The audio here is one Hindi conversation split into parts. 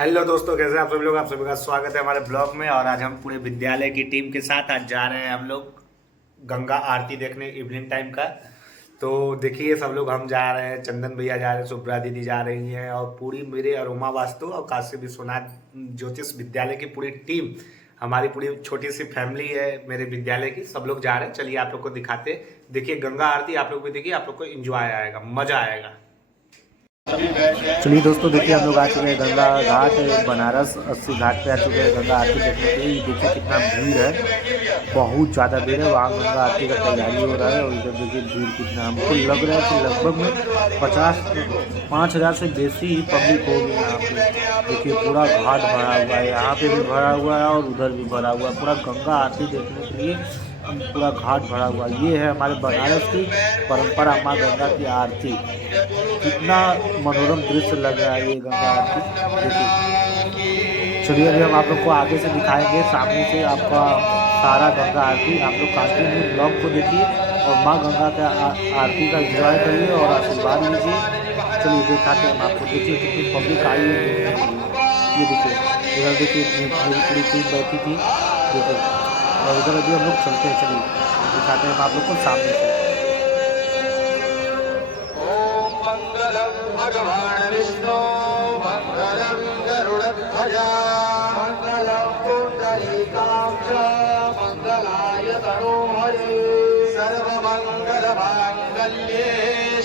हेलो दोस्तों, कैसे हैं आप सभी लोग। आप सभी का स्वागत है हमारे ब्लॉग में। और आज हम पूरे विद्यालय की टीम के साथ आज जा रहे हैं हम लोग गंगा आरती देखने इवनिंग टाइम का। तो देखिए सब लोग हम जा रहे हैं, चंदन भैया जा रहे हैं, सुब्रा दीदी जा रही हैं और पूरी मेरे अरोमा वास्तु और काशी विश्वनाथ ज्योतिष विद्यालय की पूरी टीम, हमारी पूरी छोटी सी फैमिली है मेरे विद्यालय की। सब लोग जा रहे हैं। चलिए आप लोग को दिखाते हैं। देखिए गंगा आरती आप लोग भी देखिए, आप लोग को एंजॉय आएगा, मजा आएगा। चलिए दोस्तों, देखिए हम लोग आ चुके हैं गंगा घाट, बनारस 80 घाट पे आ चुके हैं गंगा आरती देखने के लिए। देखिए कितना भीड़ है, बहुत ज़्यादा भीड़ है। वहाँ गंगा आरती का तैयारी हो रहा है और इधर देखिए भीड़ कितना, हमको लग रहा है कि लगभग में 5,000 से बेसी ही पब्लिक होगी यहाँ पे। देखिए पूरा घाट भरा हुआ है, यहाँ पे भी भरा हुआ है और उधर भी भरा हुआ है। पूरा गंगा आरती देखने के लिए पूरा घाट भरा हुआ। ये है हमारे बनारस की परंपरा, माँ गंगा की आरती। कितना मनोरम दृश्य लग रहा है ये गंगा आरती। देखिए चलिए अभी हम आप लोग को आगे से दिखाएंगे, सामने से आपका सारा गंगा आरती। आप लोग कंटिन्यू ब्लॉग को देखिए और माँ गंगा का आरती का एंजॉय करिए और आशीर्वाद लीजिए। चलिए दिखाते हैं हम आपको। देखिए कितनी पब्लिक आई है देखने के लिए। ये देखिए इधर देखिए मेरी पूरी टीम बैठी थी, देखिए। और इधर अभी हम लोग चलते हैं, चलिए दिखाते हैं हम आप लोग को सामने से। ओम मंगलम भगवान विष्णु मंगलम गरुड़ध्वजा मंगलम पुंडरीकाक्ष मंगलाय तनोहरे सर्वमंगल मांगल्ये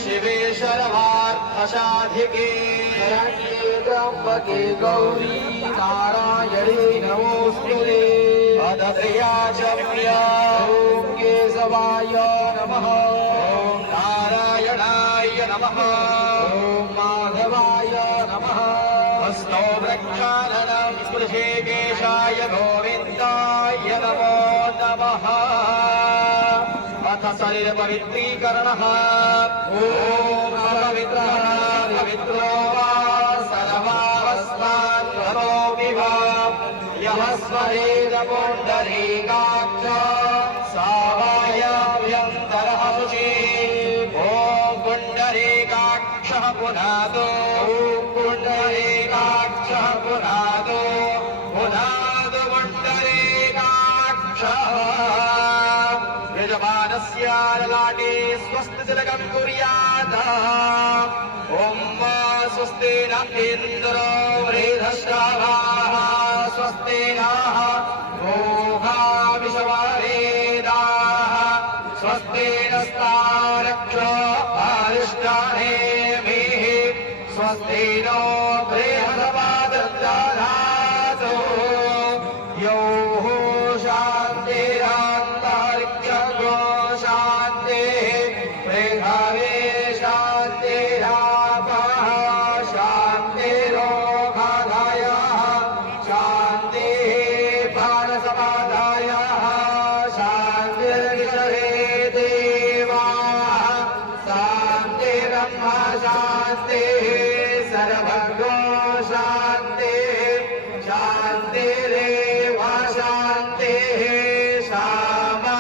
शिवे सर्वार्थसाधिके शरण्ये त्र्यंबके गौरी नारायणे नमोस्तुते अदप्रिया च प्रिया ओम केशवाय नमः। ओम नारायणाय नमः। ओम माधवाय नमः। हस्तो वृक्षाननं स्पृशे केशाय गोविन्दाय नमो नमः। अथ शरीरपवित्रीकरणः। ओम अपवित्रः पवित्रो वा सर्वावस्थान् करोमि वा यः स्मरेद पुण्डरीकाक्ष सावायाभ्यन्तरः शुचिः। ॐ पुण्डरीकाक्षः पुनादो ॐ पुण्डरीकाक्षः पुनादो पुनादो पुण्डरीकाक्षः। यजमानस्य ललाटे स्वस्तितिलकं कुर्यात्। ॐ स्वस्ति न इन्द्रो वृधश्रवाः स्वस्ति नः गोहा विश्ववेदाः स्वस्ति नस्तारक्षो अरिष्टानेमिः स्वस्ति नो बृहस्पतिर्दधातु यो शान्तिरान्तरिक्षगो शान्तिः पृथिवी शान्तिरापः शान्तिरोगादयः शान्तिः प्राणसमादायः शान्तिर्विषये देवाः शान्तिर्ब्रह्म शान्तिः सर्वज्ञो शान्तिः शान्तिरेव शान्तिः शामा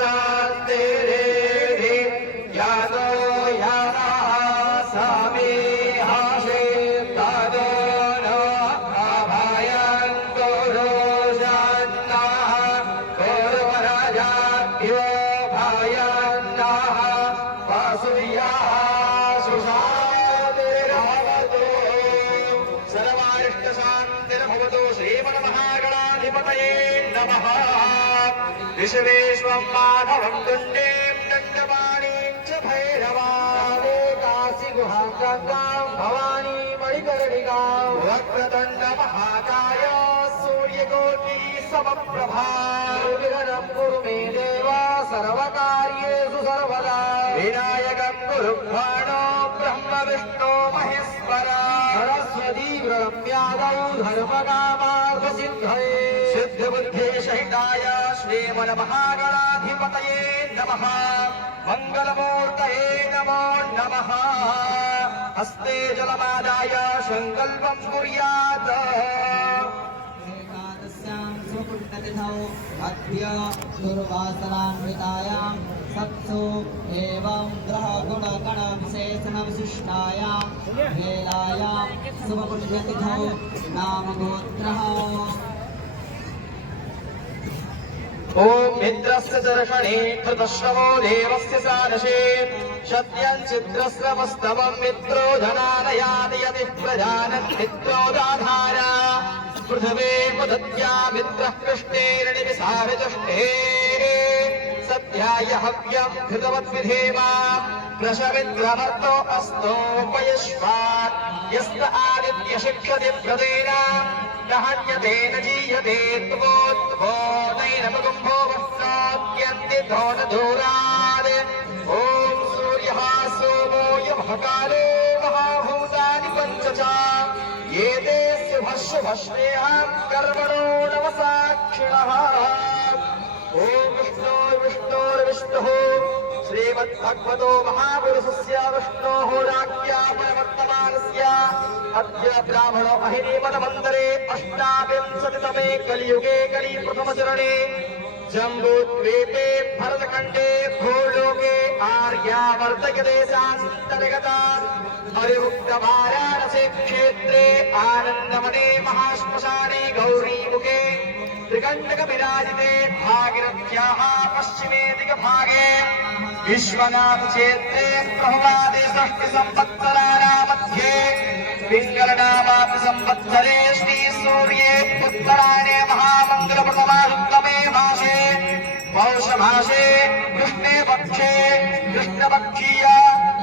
शान्तिरेव यातो यानः समीहासे तदो नो अभयं कुरु शान्तः कुर्वराजाभ्यो भयं नः वसुभ्यः सुशान्तिर्भवतु सर्वारिष्टशान्तिर्भवतु। श्रीमन्महागणाधिपतये नमः। विश्वेश्वं माधवं तुण्डीं दण्डपाणिं च भैरवां काशी गुहां गंगां भवानी मणिकर्णिकां वक्रतुण्ड महाकाय सूर्यकोटि समप्रभा निर्विघ्नं कुरु मे देव सर्वकार्येषु सर्वदा। विनायकं कुरु घ्राणो ब्रह्म विष्णु महेश्वरा सरस्वती ब्रह्म्यादौ धर्मकामार्थसिद्धये सिद्धबुद्धि सहिताय श्रीमन्महागणाधिपतये नमः। मंगलमूर्तये नमो नमः। हस्ते जलमादाय संकल्पं कुर्यात्। एकादश्यां स्वपुण्यतिथौ अद्य दुर्वासनामृतायां सत्सु एवं ग्रहगुणगणविशेषणविशिष्टायां वेलायां शुभपुण्यतिथौ नामगोत्रः ओम मित्रस्य दर्शने कृतश्रवो देवस्य सारशे शत्यं चित्रस्रवस्तवं मित्रो धनानयादयति प्रजानं मित्रोदाधारा पृथ्वे मुदत्या मित्रः कृष्णेरनिविसारचष्टे सत्याय हव्यं घृतवद्विधेमा प्रशमिन्द्रमर्तो अस्तोपयश्वात् यस्त आदित्य शिक्षति प्रदेना न हन्यते न जीयते त्वोत्वो नैनमकुम्भो वष्टाद्यन्तितो न दूरात् ॐ सूर्यः सोमो यमः कालो महाभूतानि पञ्च च एते शुभश्रेयां कर्मणो नवसाक्षिणः ॐ विष्णोर्विष्णुः श्रीमद्भगवतो महापुरुषस्य विष्णोः राज्ञा परवर्तमानस्य अद्य ब्राह्मणो अहिनीमनमन्तरे अष्टाविंशतितमे कलियुगे कलिप्रथमचरणे जम्बूद्वीपे भरतखण्डे भूलोके आर्यावर्तकदेशान्तर्गता हरिमुक्तवाराणसी क्षेत्रे आनन्दवने महाश्मशाने गौरीमुखे त्रिकण्टकविराजिते भागीरथ्याः पश्चिमे दिग्भागे विश्वनाथ क्षेत्रे प्रभवादि षष्टिसंवत्सराणां मध्ये पिङ्गलनामापि संवत्सरे श्रीसूर्ये उत्तरायणे महामङ्गलप्रथमायुक्तमे मासे पौषमासे कृष्णे पक्षे कृष्णपक्षीय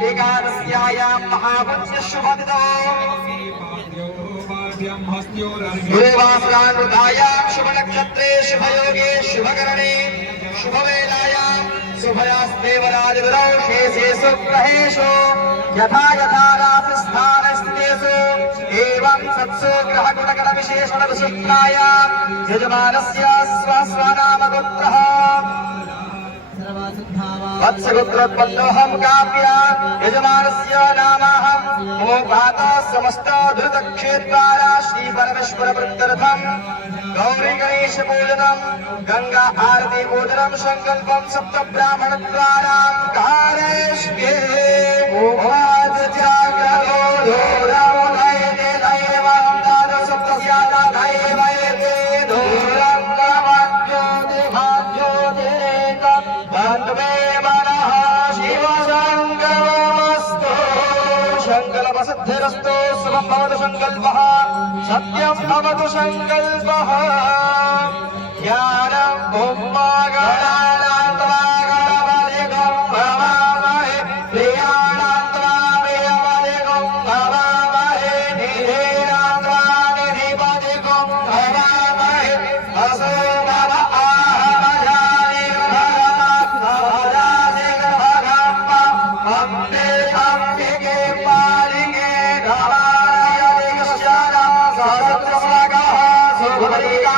एकादश्यायां महापुण्यशुभतिथौ गुरुवासरानुदायां शुभनक्षत्रे शुभयोगे शुभकरणे शुभवेलायां शुभयास्तेवराजविरौ शेषेषु ग्रहेषु यथा यथा राशिस्थानस्थितेषु एवं सत्सु ग्रहगुणगणविशेषणविशिष्टायां यजमानस्य स्वस्वनामगोत्रः वत्सगोत्रोत्पन्नोऽहं काव्या यजमानस्य नामाहं मोघातः समस्त धृतक्षेत्रारा श्रीपरमेश्वरवृत्त्यर्थं गौरी गणेश पूजनं गंगा आरती पूजनं संकल्पं सप्त ब्राह्मणद्वारा कारयिष्ये ओमाद्याग्रहो धोरमुदयते दैवं दाद सप्तस्यादा दैवयते धोरं भवज्योतिभाज्योतिरेकं तन्मे मनः शिवसङ्कल्पमस्तु सङ्कल्पसिद्धिरस्तु शुभं भवतु सङ्कल्पः सत्यं भवतु सङ्कल्पः ज्ञानं पुम्मगणानान्तवागणवलिगं भवामहे प्रियाणान्तवामेयवलिगं भवामहे निधेनान्तवानिधिपदिगं भवामहे असो भव आहमजानि भगवत्भवदासिगभगम्म अम्बे अम्बिके पालिके धवानयदिगश्चर सहस्रस्वगः सुभरिका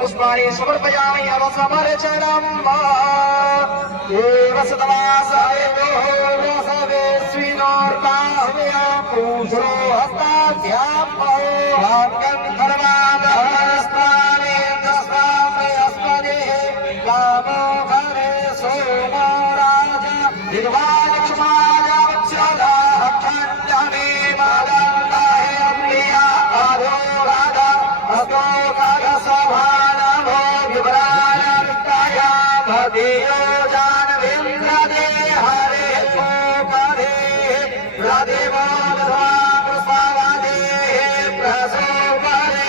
पुष्पाणि समर्पयामि अवसमर्चनं एव सतवासाय वसवे स्विनोर्बाह्व्या पूषो हस्ताभ्यां भाग्यं धर्मादहनस्तानेन्द्रस्वामे अस्मदे कामो घरे सोमो राजा निर्वालक्ष्माजावत्सदा खण्डमे मदन्ताय प्रिया अधो राधा अस्तो हरे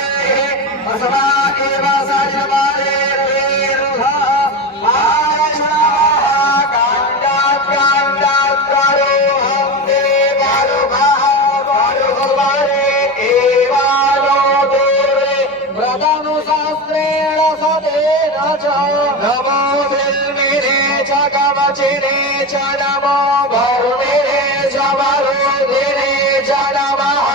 नमो बिल्मिने च कवचिने च नमो भर्मिने च वरुधिने च नमः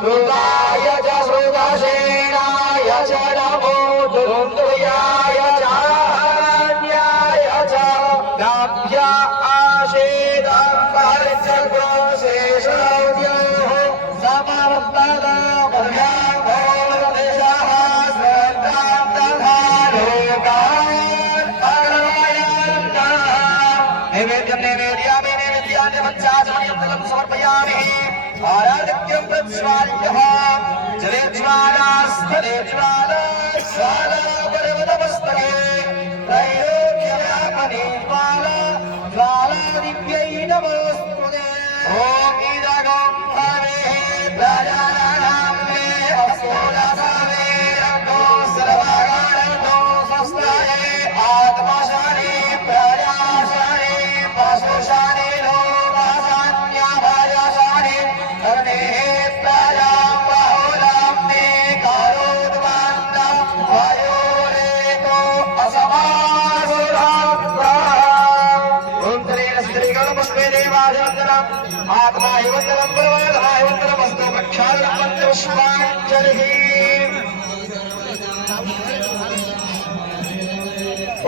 श्रुताय च श्रुतसेनाय च नमो दुन्द्रियाय च अन्याय च नभ्य आशेदम्बर्चक्रोशेषयोः समर्पदा समर्पयामि आराध्यं प्रज्वाल्यः जले ज्वाला स्थले ज्वाला ज्वाला पर्वतमस्तके त्रैलोक्यव्यापने ज्वाला ज्वालादिव्यै नमोऽस्तुते ॐ इदगं हवेः प्रजानां मे असुरसवे रक्तो सर्वगणो स्वस्ताये आत्मशाने प्रजाशाने पशुशाने आत्मा वंदनम परमात्मा वंदनमस्तु प्रक्षालनं पुष्पाञ्जलिः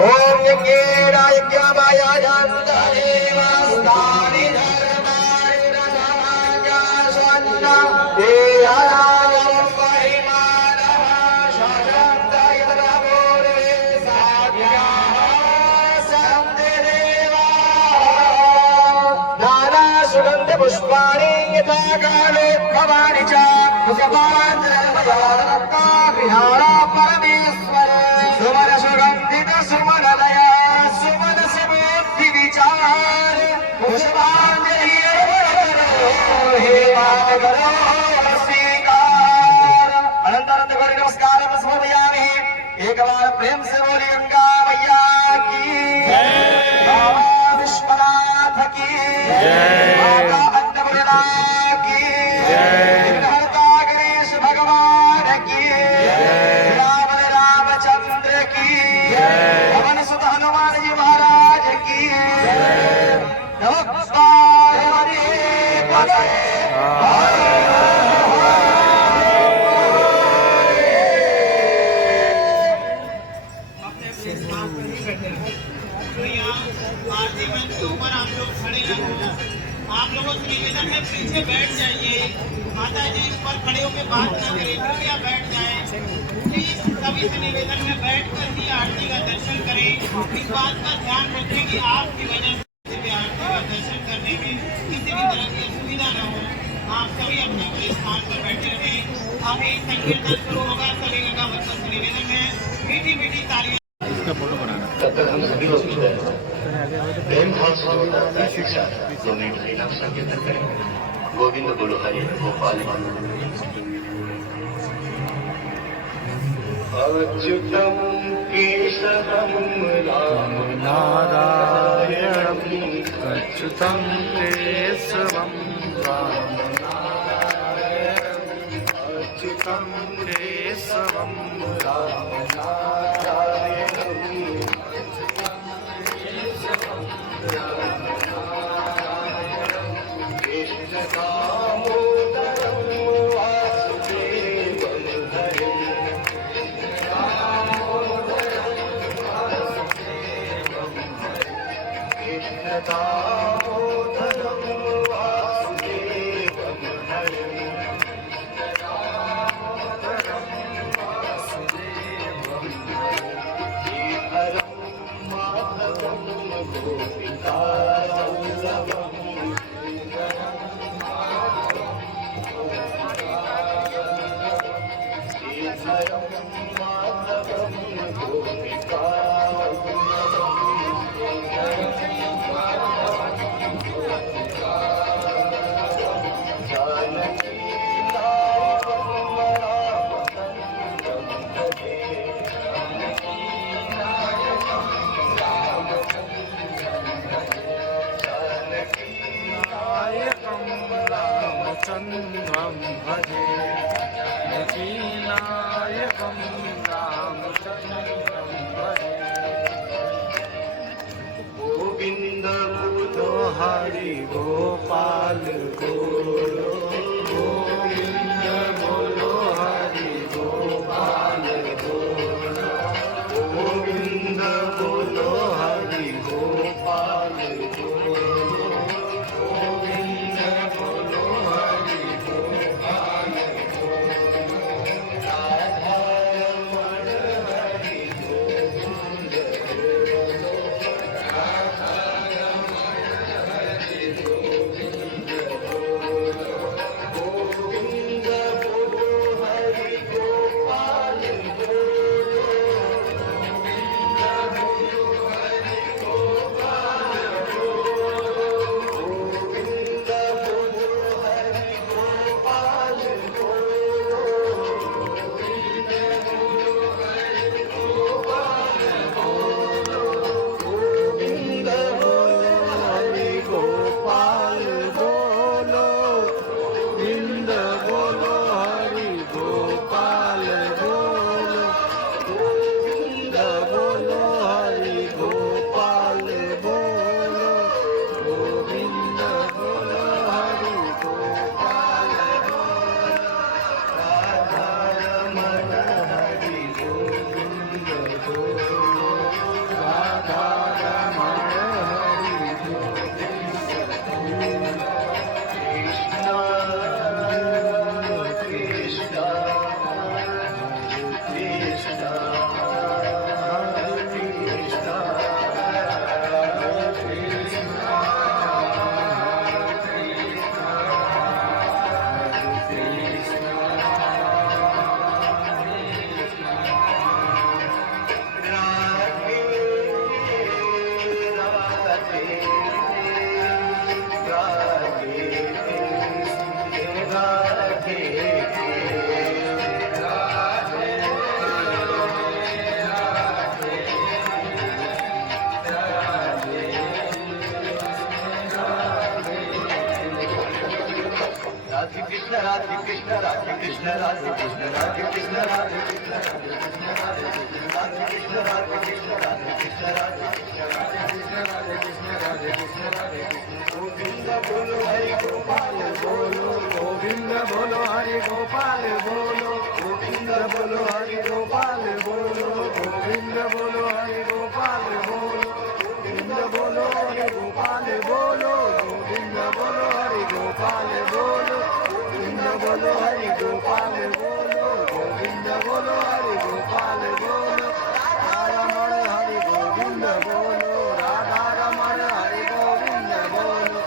ॐ यज्ञेन यज्ञमायाजन्तदेवास्तानि धर्माणि रथमाजासन्ना देहानां परिमाणः शशन्तयतनपूर्वे साध्याः सन्ति सुगंध पुष्पाणि यथा काले भवानि च पुष्पाञ्जलिर्मयादत्ता परमेश्वर सुमन सुगन्धित सुमनलय सुमन सुबुद्धि विचार पुष्पाञ्जलिर्मयो हे मातकरो स्वीकार अनंत अनंत कोटि नमस्कार समर्पयामि एक बार प्रेम से बोली गंगा मैया की बाबा विश्वनाथ की माता अन्नपूर्णा की विघ्नहर्ता गणेश भगवान की राम रामचंद्र की पवन सुत हनुमान जी महाराज की नमस्कार हरे पदे आरती मंच के ऊपर आप लोग खड़े रहो। आप लोगों से निवेदन है पीछे बैठ जाइए। माता जी ऊपर खड़े होकर बात न करें, कृपया बैठ जाएं। प्लीज सभी से निवेदन है बैठ कर ही आरती का दर्शन करें। इस बात का ध्यान रखें कि आपकी वजह से आरती का दर्शन करने में किसी भी तरह की असुविधा न हो। आप सभी अपने अपने स्थान पर बैठे रहें। अभी संकीर्तन शुरू होगा। सभी का मतलब से निवेदन है मीठी मीठी तालियां। तब तक हम सभी लोग प्रेम भाव से एक साथ 2 मिनट हरिनाम संकीर्तन करेंगे। गोविंद बोलो हरे गोपाल अच्युतम केशवम राम नारायणं अच्युतं केशवं राम अच्युतं केशवं राम कृष्ण राधे कृष्ण राधे कृष्ण राधे कृष्ण राधे कृष्ण राधे कृष्ण राधे कृष्ण राधे कृष्ण राधे कृष्ण राधे कृष्ण राधे कृष्ण राधे कृष्ण राधे कृष्ण राधे कृष्ण गोविंद बोलो हरि गोपाल बोलो गोविंद बोलो हरि गोपाल बोलो गोविंद बोलो हरि गोपाल बोलो गोविंद बोलो हरि गोपाल बोलो गोविंद बोलो हरि गोपाल बोलो गोविंद बोलो हरि गोपाल बोलो गोविंद बोलो हरि गोपाल बोलो गोविंद बोलो हरि गोपाल बोलो रमण हरि गोविंद बोलो राधा रमण हरि गोविंद बोलो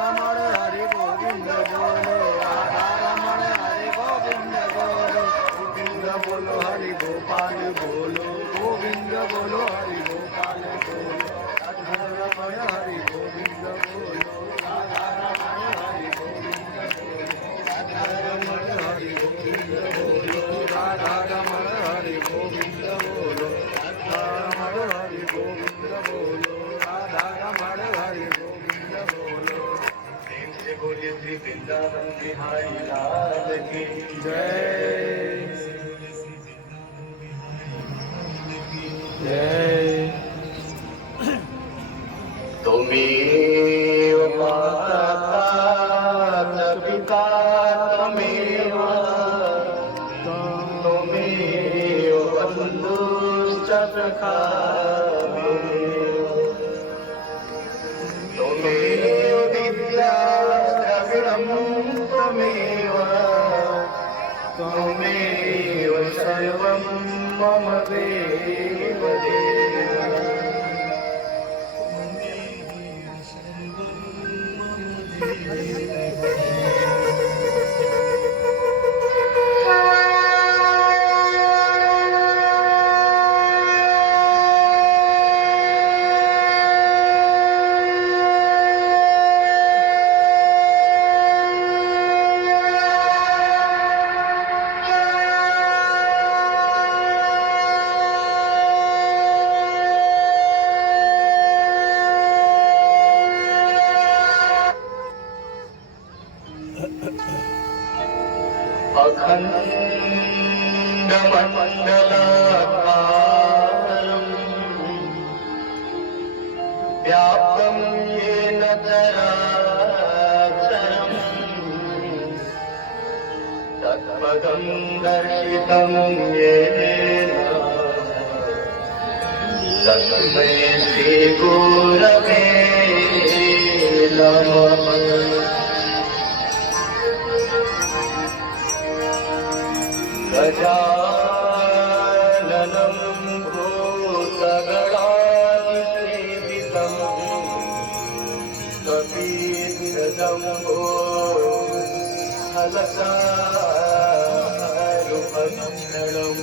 रमण हरि गोविंद बोलो राधा रमण हरि गोविंद बोलो गोविंद बोलो हरि गोपाल बोलो गोविंद बोलो हरि गोपाल बोलो राधा रमण हरि गोविंद बोलो राधा रमण हरि गोविंद बोलो राधा रमण हरि गोविंद बोलो राधा रमण हरि गोविंद बोलो राधा रमण हरि गोविंद बोलो प्रेम से बोलिए श्री वृंदावन बिहारी लाल की जय जय त्वमेव माता पिता त्वमेव त्वमेव बन्धुश्च सखा त्वमेव विद्या द्रविणं त्वमेव त्वमेव सर्वं मम देव देव अखण्डमण्डलाकारम् व्याप्तं येन चराचरम् तत्पदं दर्शितं येन तस्मै श्रीगुरवे नमः गजाननं भूतगणाधिसेवितं कपीन्द्रजम्बो फलसारुभक्षणम्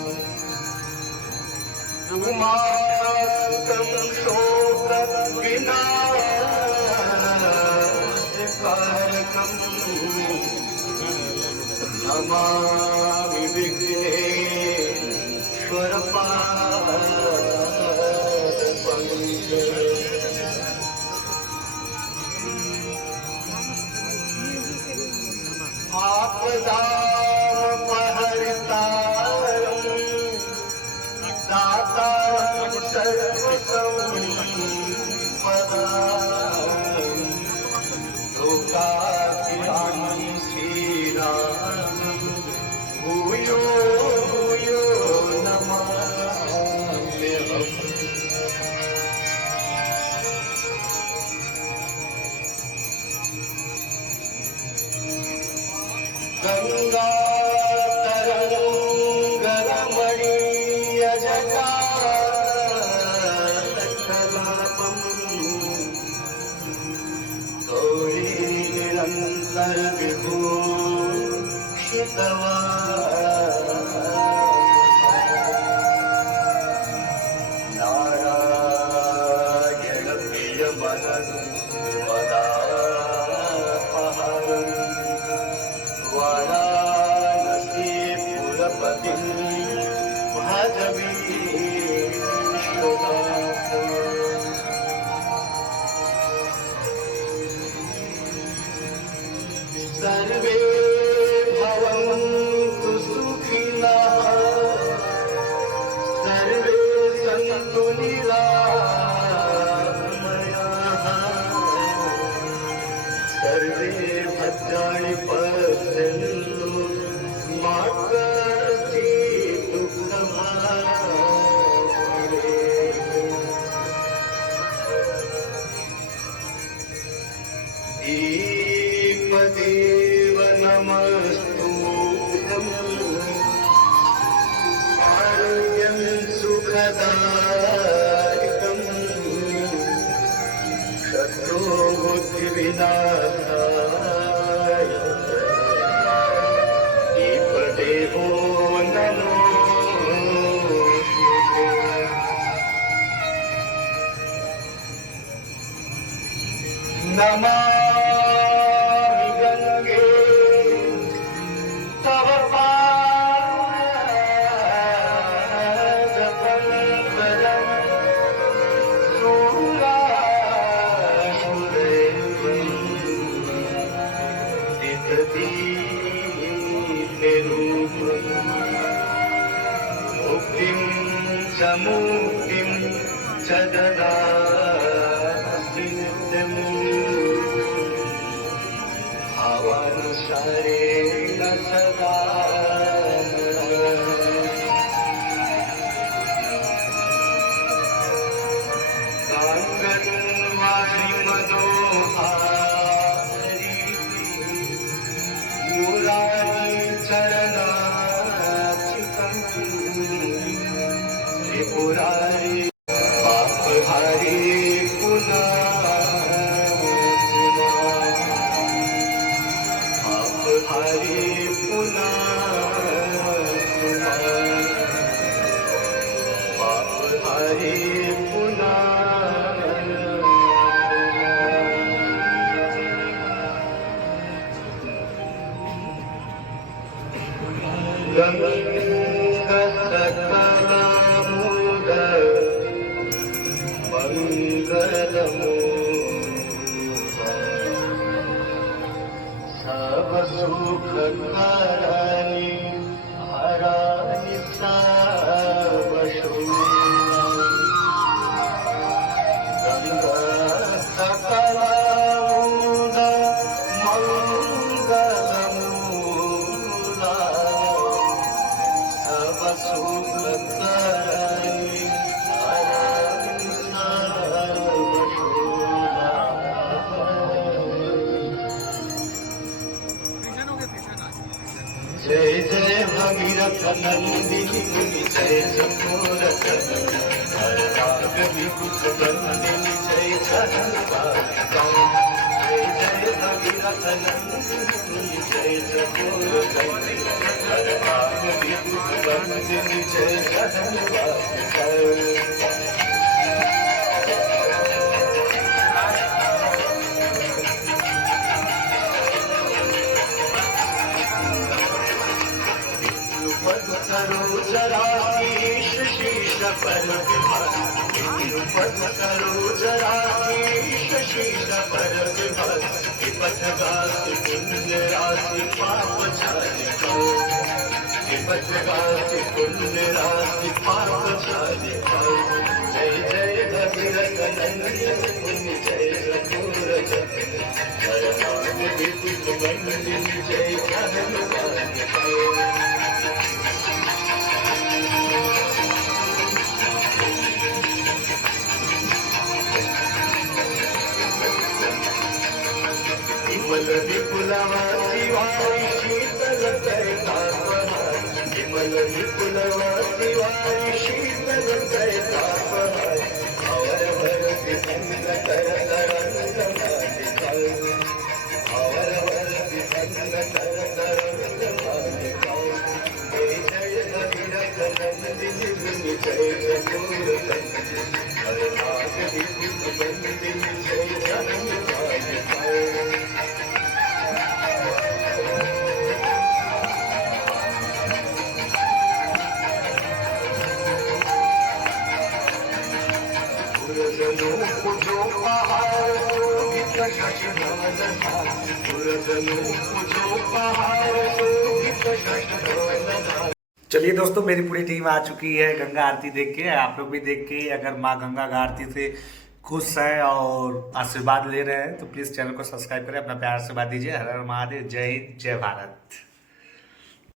उमाकं शोकविनाशकारकम् नमामि विघ्नेश्वरपादपङ्कजम् आपदापहर्तारम् दातारं सर्वसम्पदाम् लोकाभिरामं श्रीरामम् भूयो भूयो नमाम्यहम् गङ्गातरङ्गरमणीयजटाकलापम् गौरीनिरन्तरविभूषितवा नारायणप्रियमनन्मदापहरम् वाराणसीपुरपतिं भजवीश्वनाथम् सर्वे भवन्तु मुक्तिं च मुक्तिं च ददाति नित्यम् भावानुसारेण सदा गाङ्गन्वारि मनोहारी मुरारी चरणार्चितम् त्रिपुरारी पापहारी पापहारी पापहारी सकलमुद मंगलमूर्त सब सुख करणी हरानि सब सकलमुद मंगलमूला सब सुख करणी हरानि जय जय भगीरथ नंदिनी मुनि जय चकोरथ हर राग विभुत नंदिनी जय जय जय भगीरथ नंदिनी मुनि जय चकोरथ हर राग विभुत नंदिनी जय सरोजराधीश शीश पर सरोजराधीश शीश पर विपथ गाति पुण्य राशि पाप छाय विपथ गाति पुण्य राशि पाप छाय जय जय भगीरथ नंदिनी मुनि जय चकोरथ हर नाम विपुल मंदिनी जय विमल विपुलवासी वारी शीतल कैतापहार विमल विपुलवासी वारी शीतल कैतापहार अवर भरति संग कर तरंग मालिकाय अवर भरति संग कर तरंग मालिकाय जय जय भगीरथ नंदिनी मुनि जय चकोरथ हर नाग विपुल मंदिनी जय जनमालिकाय जो पहाड़ शोभित शशधर चलिए दोस्तों, मेरी पूरी टीम आ चुकी है गंगा आरती देख के। आप लोग भी देख के अगर माँ गंगा का आरती से खुश हैं और आशीर्वाद ले रहे हैं तो प्लीज़ चैनल को सब्सक्राइब करें, अपना प्यार आशीर्वाद दीजिए। हर हर महादेव, जय हिंद, जय भारत।